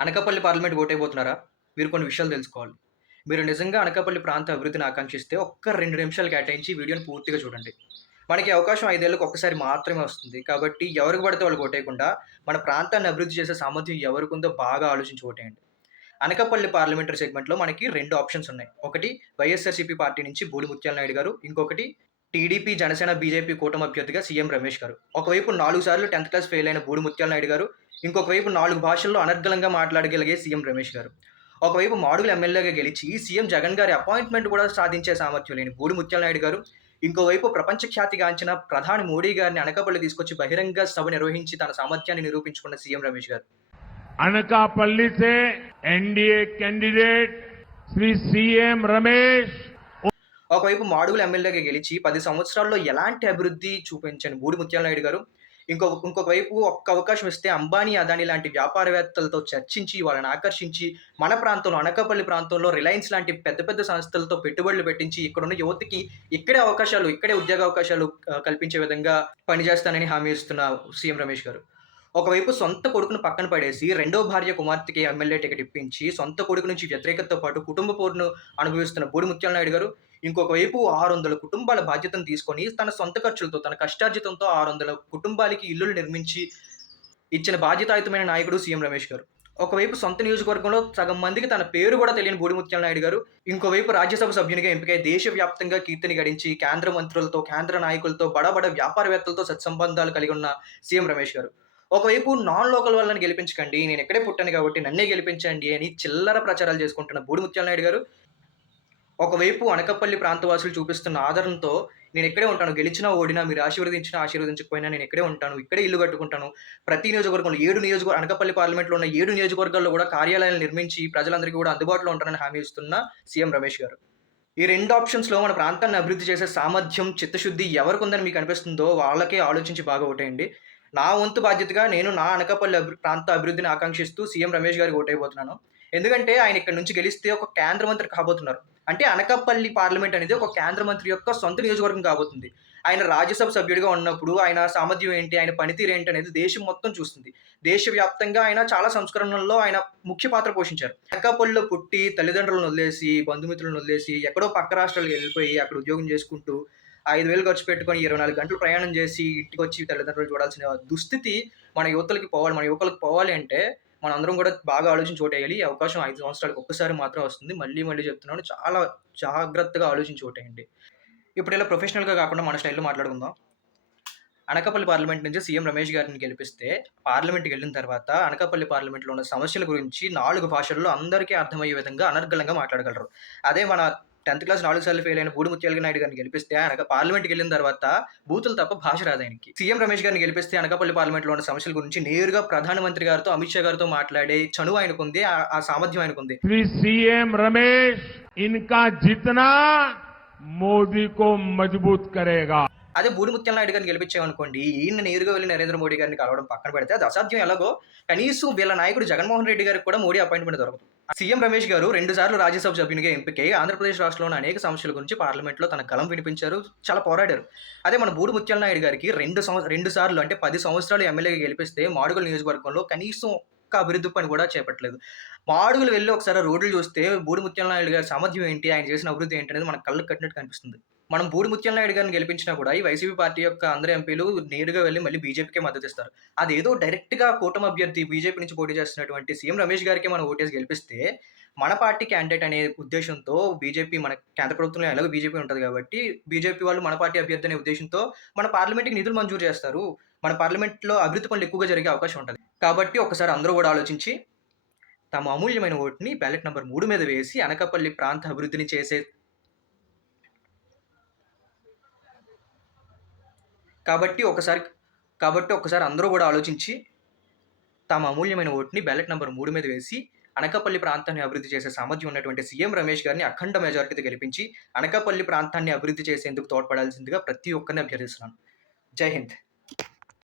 Anakapalli parliament ఓటైపోతున్నారా? మీరు కొన్ని విషయాలు తెలుసుకోవాలి. మీరు నిజంగా అనకాపల్లి ప్రాంత అభివృద్ధిని ఆకాంక్షిస్తే ఒక్క 2 నిమిషాలు కేటాయించి వీడియోని పూర్తిగా చూడండి. మనకి అవకాశం 5 ఏళ్ళకి ఒక్కసారి మాత్రమే వస్తుంది. కాబట్టి ఎవరికి పడితే వాళ్ళకి ఓటేయకుండా మన ప్రాంతాన్ని అభివృద్ధి చేసే సామర్థ్యం ఎవరికుందో బాగా ఆలోచించి ఓటేయండి. అనకాపల్లి పార్లమెంటరీ సెగ్మెంట్‌లో మనకి 2 ఆప్షన్స్ ఉన్నాయి. ఒకటి వైఎస్ఆర్‌సీపీ పార్టీ నుంచి బూడి ముత్యాల నాయుడు గారు. ఇంకొకటి టీడీపీ, జనసేన, బీజేపీ కూటమి అభ్యర్థిగా సీఎం రమేష్ గారు. ఒకవైపు 4 సార్లు 10థ్ క్లాస్ ఫెయిల్ అయిన బూడి ముత్యాల నాయుడు గారు. ఇంకొక వైపు 4 భాషల్లో అనర్గళంగా మాట్లాడగలిగే సీఎం రమేష్ గారు. ఒకవైపు మాడుగుల ఎమ్మెల్యేగా గెలిచి సీఎం జగన్ గారి అపాయింట్‌మెంట్ కూడా సాధించే సామర్థ్యం లేని బూడి ముత్యాల నాయుడు గారు. ఇంకోవైపు ప్రపంచ ఖ్యాతిగాంచిన ప్రధాని మోడీ గారిని అనకాపల్లి తీసుకొచ్చి బహిరంగ సభ నిర్వహించి తన సామర్థ్యాన్ని నిరూపించుకున్న సీఎం రమేష్ గారు. అనకాపల్లి से NDA candidate Shri CM Ramesh. ఒకవైపు మాడుగుల ఎమ్మెల్యేగా గెలిచి 10 సంవత్సరాల్లో ఎలాంటి అభివృద్ధి చూపించని బూడి ముత్యాల నాయుడు గారు. ఇంకొక వైపు ఒక్క అవకాశం ఇస్తే అంబానీ, అదానీ లాంటి వ్యాపారవేత్తలతో చర్చించి వాళ్ళని ఆకర్షించి మన ప్రాంతంలో అనకాపల్లి ప్రాంతంలో రిలయన్స్ లాంటి పెద్ద పెద్ద సంస్థలతో పెట్టుబడులు పెట్టించి ఇక్కడున్న యువతకి ఇక్కడే అవకాశాలు, ఇక్కడే ఉద్యోగ అవకాశాలు కల్పించే విధంగా పనిచేస్తానని హామీ ఇస్తున్న సీఎం రమేష్ గారు. ఒకవైపు సొంత కొడుకును పక్కన పడేసి రెండో భార్య కుమార్తెకి ఎమ్మెల్యే టికెట్ ఇప్పించి సొంత కొడుకు నుంచి వ్యతిరేకతతో పాటు కుటుంబ పోరును అనుభవిస్తున్న బూడి ముత్యాల నాయుడు గారు. ఇంకొక వైపు 600 కుటుంబాల బాధ్యతను తీసుకొని తన సొంత ఖర్చులతో, తన కష్టార్జితంతో 600 కుటుంబాలకి ఇల్లులు నిర్మించి ఇచ్చిన బాధ్యతాయుతమైన నాయకుడు సీఎం రమేష్ గారు. ఒకవైపు సొంత నియోజకవర్గంలో సగం మందికి తన పేరు కూడా తెలియని బూడి ముత్యాల నాయుడు గారు. ఇంకోవైపు రాజ్యసభ సభ్యునిగా ఎంపికై దేశవ్యాప్తంగా కీర్తిని గడించి కేంద్ర మంత్రులతో, కేంద్ర నాయకులతో, బడా వ్యాపారవేత్తలతో సత్సంబంధాలు కలిగి ఉన్న సీఎం రమేష్ గారు. ఒకవైపు నాన్ లోకల్ వాళ్ళని గెలిపించకండి, నేను ఇక్కడే పుట్టాను కాబట్టి నన్నే గెలిపించండి అని చిల్లర ప్రచారాలు చేసుకుంటున్న బూడి ముత్యాల నాయుడు గారు. ఒకవైపు అనకాపల్లి ప్రాంతవాసులు చూపిస్తున్న ఆదరణతో నేను ఇక్కడే ఉంటాను, గెలిచినా ఓడినా మీరు ఆశీర్వదించినా ఆశీర్వదించకపోయినా నేను ఇక్కడే ఉంటాను, ఇక్కడే ఇల్లు కట్టుకుంటాను. ప్రతి నియోజకవర్గంలో 7 అనకాపల్లి పార్లమెంట్లో ఉన్న 7 నియోజకవర్గాల్లో కూడా కార్యాలయాలు నిర్మించి ప్రజలందరికీ కూడా అందుబాటులో ఉంటానని హామీ ఇస్తున్న సీఎం రమేష్ గారు. ఈ 2 ఆప్షన్స్‌లో మన ప్రాంతాన్ని అభివృద్ధి చేసే సామర్థ్యం, చిత్తశుద్ధి ఎవరికుందని మీకు అనిపిస్తుందో వాళ్ళకే ఆలోచించి బాగా ఓటేయండి. నా వంతు బాధ్యతగా నేను నా అనకాపల్లి ప్రాంత అభివృద్ధిని ఆకాంక్షిస్తూ సీఎం రమేష్ గారికి ఓటైపోతున్నాను. ఎందుకంటే ఆయన ఇక్కడి నుంచి గెలిస్తే ఒక కేంద్ర మంత్రి కాబోతున్నారు. అంటే అనకాపల్లి పార్లమెంట్ అనేది ఒక కేంద్ర మంత్రి యొక్క సొంత నియోజకవర్గం కాబోతుంది. ఆయన రాజ్యసభ సభ్యుడిగా ఉన్నప్పుడు ఆయన సామర్థ్యం ఏంటి, ఆయన పనితీరు ఏంటి అనేది దేశం మొత్తం చూస్తుంది. దేశవ్యాప్తంగా ఆయన చాలా సంస్కరణల్లో ఆయన ముఖ్య పాత్ర పోషించారు. అనకాపల్లిలో పుట్టి తల్లిదండ్రులను వదిలేసి, బంధుమిత్రులను వదిలేసి ఎక్కడో పక్క రాష్ట్రాలకు వెళ్ళిపోయి అక్కడ ఉద్యోగం చేసుకుంటూ 5,000 ఖర్చు పెట్టుకొని 24 గంటలు ప్రయాణం చేసి ఇంటికొచ్చి తల్లిదండ్రులు చూడాల్సిన దుస్థితి మన యువకులకు పోవాలి అంటే మనందరం కూడా బాగా ఆలోచించి ఓటేయాలి. ఈ అవకాశం 5 సంవత్సరాలకు ఒక్కసారి మాత్రమే వస్తుంది. మళ్ళీ చెప్తున్నాను. చాలా జాగ్రత్తగా ఆలోచించి ఓటేయండి. ఇప్పుడు ఇలా ప్రొఫెషనల్‌గా కాకుండా మన స్టైల్‌లో మాట్లాడుకుందాం. అనకాపల్లి పార్లమెంట్ నుంచి సీఎం రమేష్ గారిని గెలిపిస్తే పార్లమెంట్‌కెళ్ళిన తర్వాత అనకాపల్లి పార్లమెంట్‌లో ఉన్న సమస్యల గురించి 4 భాషల్లో అందరికీ అర్థమయ్యే విధంగా అనర్గళంగా మాట్లాడగలరు. అదే మన 10థ్ క్లాస్ 4 సార్లు ఫెయిల్ అయిన బూడి ముత్యాల నాయుడు గారిని గెలిపిస్తే ఆయన పార్లమెంట్‌కెళ్ళిన తర్వాత బూతులు తప్ప భాష రాదు ఆయనకి. సీఎం రమేష్ గారిని గెలిపిస్తే అనకాపల్లి పార్లమెంట్‌లో ఉన్న సమస్యల గురించి నేరుగా ప్రధానమంత్రి గారితో, అమిత్ షా గారితో మాట్లాడే చనువు ఆయనకుంది. ఆ సామర్థ్యం ఆయనకుంది. श्री सीएम रमेश इनका जितना मोदी को मजबूत करेगा. అదే బూడి ముత్యాల నాయుడు గారిని గెలిపించామనుకోండి, ఈయన నేరుగా వెళ్లి నరేంద్ర మోడీ గారిని కలవడం పక్కన పెడితే అది అసాధ్యం ఎలాగో, కనీసం వీళ్ళ నాయకుడు జగన్మోహన్ రెడ్డి గారికి కూడా మోడీ అపాయింట్మెంట్ దొరకదు. సీఎం రమేష్ గారు 2 సార్లు రాజ్యసభ సభ్యునిగా ఎంపికై ఆంధ్రప్రదేశ్ రాష్ట్రంలోని అనేక సమస్యల గురించి పార్లమెంట్‌లో తన గళం వినిపించారు. చాలా పోరాడారు. అదే మన బూడి ముత్యాల నాయుడు గారికి 2 సార్లు అంటే 10 సంవత్సరాలు ఎమ్మెల్యేగా గెలిపిస్తే మాడుగుల నియోజకవర్గంలో కనీసం ఒక్క అభివృద్ధి పని కూడా చేపట్టలేదు. మాడుగులు వెళ్లి ఒకసారి రోడ్లు చూస్తే బూడి ముత్యాల నాయుడు గారి సామర్థ్యం ఏంటి, ఆయన చేసిన అభివృద్ధి ఏంటి అనేది మన కళ్ళకి కట్టినట్టు కనిపిస్తుంది. మనం బూడి ముత్యాల నాయుడు గారిని గెలిపించినా కూడా ఈ వైసీపీ పార్టీ యొక్క అందరు ఎంపీలు నేరుగా వెళ్లి మళ్ళీ బీజేపీకే మద్దతిస్తారు. అదేదో డైరెక్ట్‌గా కూటమి అభ్యర్థి బీజేపీ నుంచి పోటీ చేస్తున్నటువంటి సీఎం రమేష్ గారికి మనం ఓటేసి గెలిపిస్తే మన పార్టీ క్యాండిడేట్ అనే ఉద్దేశంతో బీజేపీ మన కేంద్ర ప్రభుత్వంలో ఎలాగో బీజేపీ ఉంటది కాబట్టి బీజేపీ వాళ్ళు మన పార్టీ అభ్యర్థి అనే ఉద్దేశంతో మన పార్లమెంట్‌కి నిధులు మంజూరు చేస్తారు. మన పార్లమెంట్‌లో అభివృద్ధి పనులు ఎక్కువగా జరిగే అవకాశం ఉంటది. కాబట్టి ఒకసారి అందరూ కూడా ఆలోచించి తమ అమూల్యమైన ఓటుని బ్యాలెట్ నంబర్ 3 మీద వేసి అనకాపల్లి ప్రాంత అభివృద్ధిని చేసే కాబట్టి ఒకసారి అందరూ కూడా ఆలోచించి తమ అమూల్యమైన ఓటుని బ్యాలెట్ నంబర్ 3 మీద వేసి అనకాపల్లి ప్రాంతాన్ని అభివృద్ధి చేసే సామర్థ్యం ఉన్నటువంటి సీఎం రమేష్ గారిని అఖండ మెజారిటీతో గెలిపించి అనకాపల్లి ప్రాంతాన్ని అభివృద్ధి చేసేందుకు తోడ్పడాల్సిందిగా ప్రతి ఒక్కరిని అభ్యర్థిస్తున్నాను. జై హింద్.